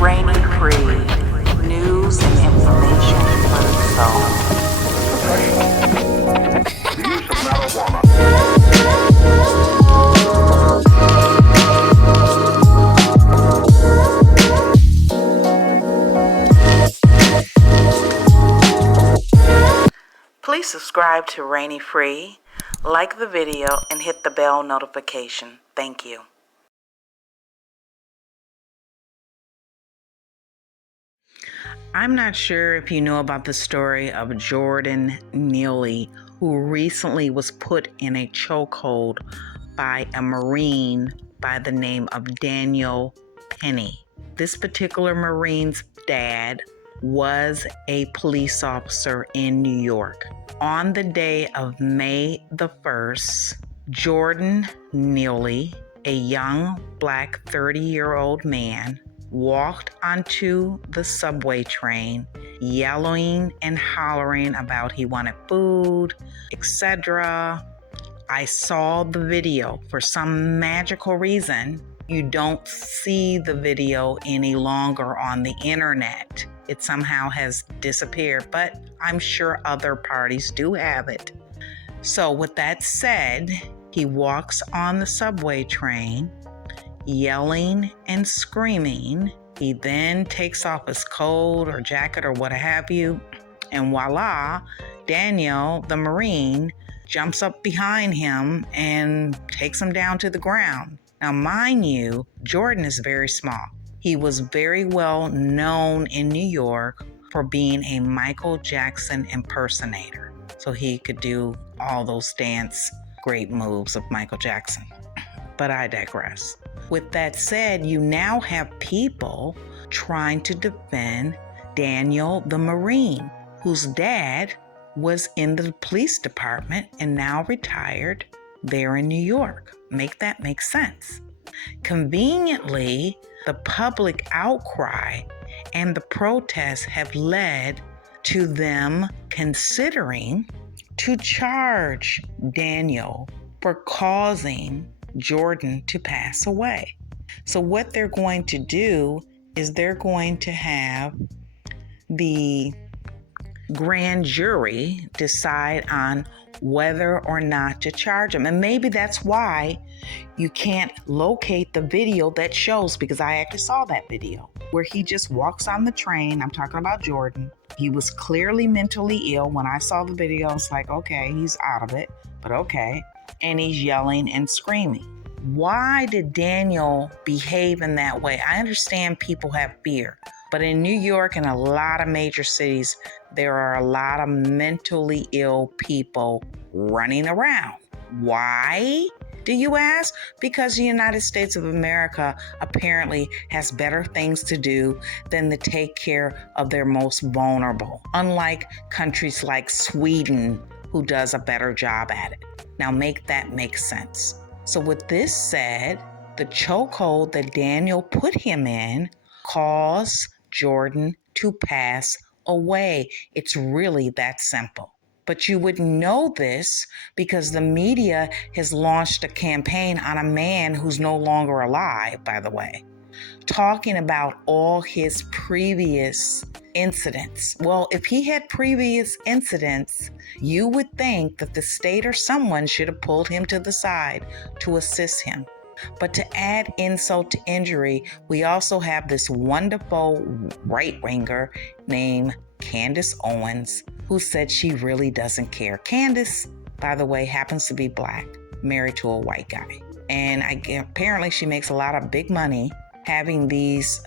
Rainy Free, news and information for the soul. The use of marijuana. Please subscribe to Rainy Free, like the video, and hit the bell notification. Thank you. I'm not sure if you know about the story of Jordan Neely, who recently was put in a chokehold by a Marine by the name of Daniel Penny. This particular Marine's dad was a police officer in New York. On the day of May the 1st, Jordan Neely, a young black 30-year-old man, walked onto the subway train yelling and hollering about he wanted food, etc. I saw the video. For some magical reason, you don't see the video any longer on the internet. It somehow has disappeared, but I'm sure other parties do have it. So with that said, he walks on the subway train, yelling and screaming. He then takes off his coat or jacket or what have you, and voila, Daniel, the Marine, jumps up behind him and takes him down to the ground. Now, mind you, Jordan is very small. He was very well known in New York for being a Michael Jackson impersonator. So he could do all those dance great moves of Michael Jackson. But I digress. With that said, you now have people trying to defend Daniel the Marine, whose dad was in the police department and now retired there in New York. Make that make sense. Conveniently, the public outcry and the protests have led to them considering to charge Daniel for causing Jordan to pass away. So what they're going to do is they're going to have the grand jury decide on whether or not to charge him. And maybe that's why you can't locate the video that shows, because I actually saw that video where he just walks on the train. I'm talking about Jordan. He was clearly mentally ill. When I saw the video, I was like, okay, he's out of it, but okay. And he's yelling and screaming. Why did Daniel behave in that way? I understand people have fear, but in New York and a lot of major cities, there are a lot of mentally ill people running around. Why, do you ask? Because the United States of America apparently has better things to do than to take care of their most vulnerable, unlike countries like Sweden, who does a better job at it. Now make that make sense. So with this said, the chokehold that Daniel put him in caused Jordan to pass away. It's really that simple. But you would know this because the media has launched a campaign on a man who's no longer alive, by the way, talking about all his previous incidents. Well, if he had previous incidents, you would think that the state or someone should have pulled him to the side to assist him. But to add insult to injury, we also have this wonderful right-winger named Candace Owens, who said she really doesn't care. Candace, by the way, happens to be black, married to a white guy. And apparently she makes a lot of big money having these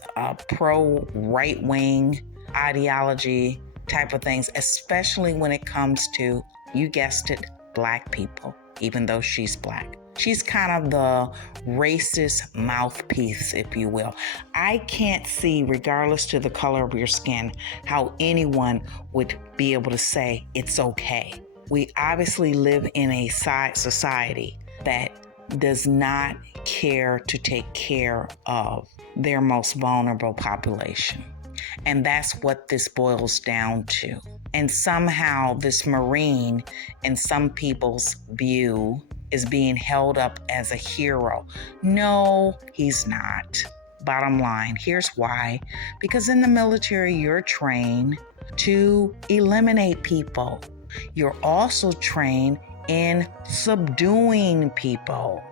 pro-right-wing ideology type of things, especially when it comes to, you guessed it, black people, even though she's black. She's kind of the racist mouthpiece, if you will. I can't see, regardless to the color of your skin, how anyone would be able to say it's okay. We obviously live in a society that does not care to take care of their most vulnerable population. And that's what this boils down to. And somehow this Marine, in some people's view, is being held up as a hero. No, he's not. bottom line. Here's why. Because in the military, you're trained to eliminate people. You're also trained in subduing people.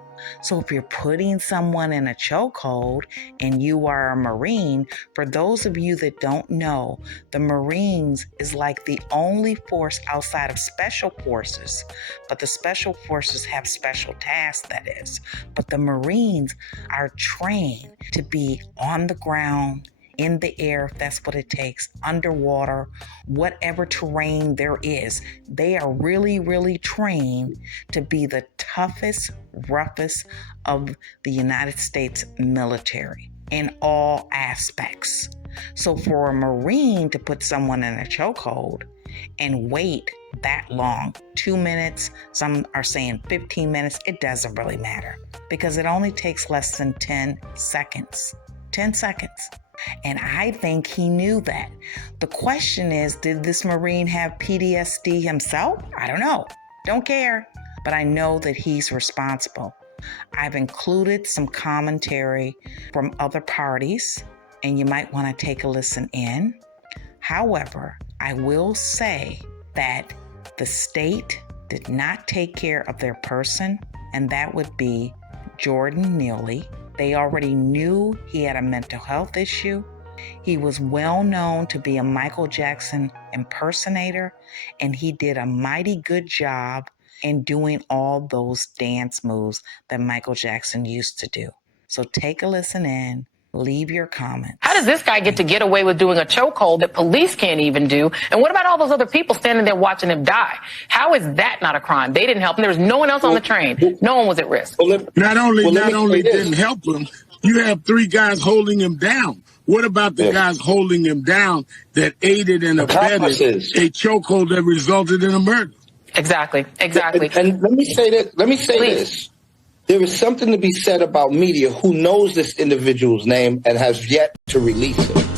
So if you're putting someone in a chokehold and you are a Marine, for those of you that don't know, the Marines is like the only force outside of special forces, but the special forces have special tasks, that is. But the Marines are trained to be on the ground, in the air, if that's what it takes, underwater, whatever terrain there is. They are really, really trained to be the toughest, roughest of the United States military in all aspects. So for a Marine to put someone in a chokehold and wait that long, 2 minutes, some are saying 15 minutes, it doesn't really matter because it only takes less than 10 seconds. 10 seconds. And I think he knew that. The question is, did this Marine have PTSD himself? I don't know. Don't care. But I know that he's responsible. I've included some commentary from other parties, and you might want to take a listen in. However, I will say that the state did not take care of their person, and that would be Jordan Neely. They already knew he had a mental health issue. He was well known to be a Michael Jackson impersonator, and he did a mighty good job in doing all those dance moves that Michael Jackson used to do. So take a listen in, leave your comments. How does this guy get away with doing a chokehold that police can't even do? And what about all those other people standing there watching him die? How is that not a crime? They didn't help him. There was no one else on the train. No one was at risk. Not only didn't help him, you have 3 guys holding him down. What about the guys holding him down that aided and abetted a chokehold that resulted in a murder? Exactly. And let me say this. There is something to be said about media who knows this individual's name and has yet to release it.